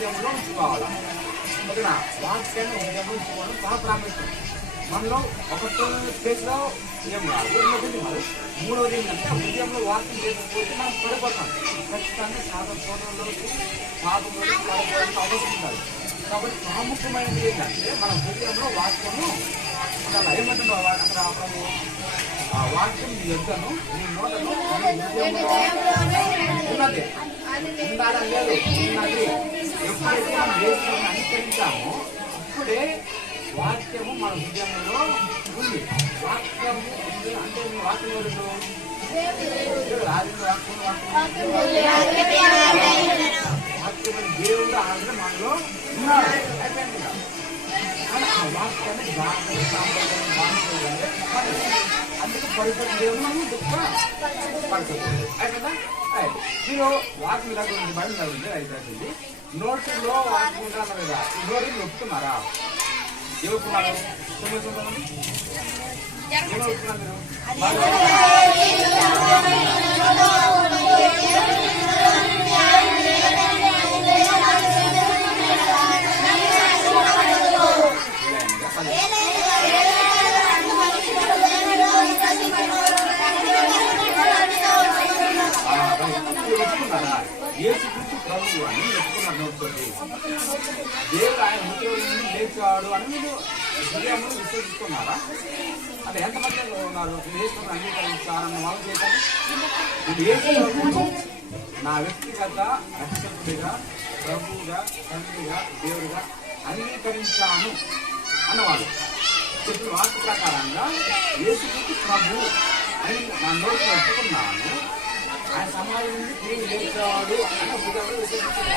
హృదయంలో ఉంచుకోవాలి. ఓకేనా? వాక్యాన్ని హృదయంలో ఉంచుకోవడం చాలా ప్రాముఖ్యం. మనలో ఒకటో స్టేజ్లో ఏం కాదు, మూడవది ఏంటంటే హృదయంలో వాక్యం చేయకపోతే మనం పడిపోతాం. ఖచ్చితంగా పాపంలోకి పడిపోవడానికి అవసరం ఉండాలి. కాబట్టి ప్రాముఖ్యమైనది ఏంటంటే మన హృదయంలో వాక్యము ఉండాలి. ఏమంటున్నావు అక్కడ వాక్యం నీ యొద్దను నీ నోటను ఉన్నది ఉండాలని లేదు, ఉన్నది. ఎప్పుడైతే మనం దేవుని అనుసరించామో అప్పుడే వాక్యము మన హృదయంలో ఉంది. వాక్యము ఉంది అంటే మీ వాక్యం ఎవరు? వాక్యమైన దేవుడు ఆల్రెడీ మనలో ఉన్నాడు. అయిపోయింది కదా. వాక్యాన్ని అందుకు పరిస్థితి దేవుడు మనం దుఃఖపడుతుంది. అయిపోయిందా? మీరు వాక్యం ఇలా గురించి బయట చదివింది అయిపోయింది. నోటిలో వాక్యం ఉండాలి కదా. ఈ నోటిని ఒప్పుకున్నారా? ఏమవుతున్నారు? ఏమవుతున్నారు మీరు? యేసుక్రీస్తు ప్రభువు అని చెప్పుకున్నారు నోటితోటి. దేవుడు ఆయన మృతుల నుండి లేచాడు అని మీరు హృదయంలో విశ్వసిస్తున్నారా? అంటే ఎంతమంది ఉన్నారు యేసుని అంగీకరించారన్న వాళ్ళు చేశారు. యేసు నా వ్యక్తిగత రక్షకుడిగా, ప్రభువుగా, తండ్రిగా, దేవుడిగా అంగీకరించాను అన్నవాళ్ళు చెప్పిన వాక్య ప్రకారంగా యేసుక్రీస్తు ప్రభువు అని నా నోటితో ఒప్పుకున్నాను, ఆయన సమాజం నుండి తిరిగి లేచాడు అని హృదయంలో విశ్వసిస్తున్నాను.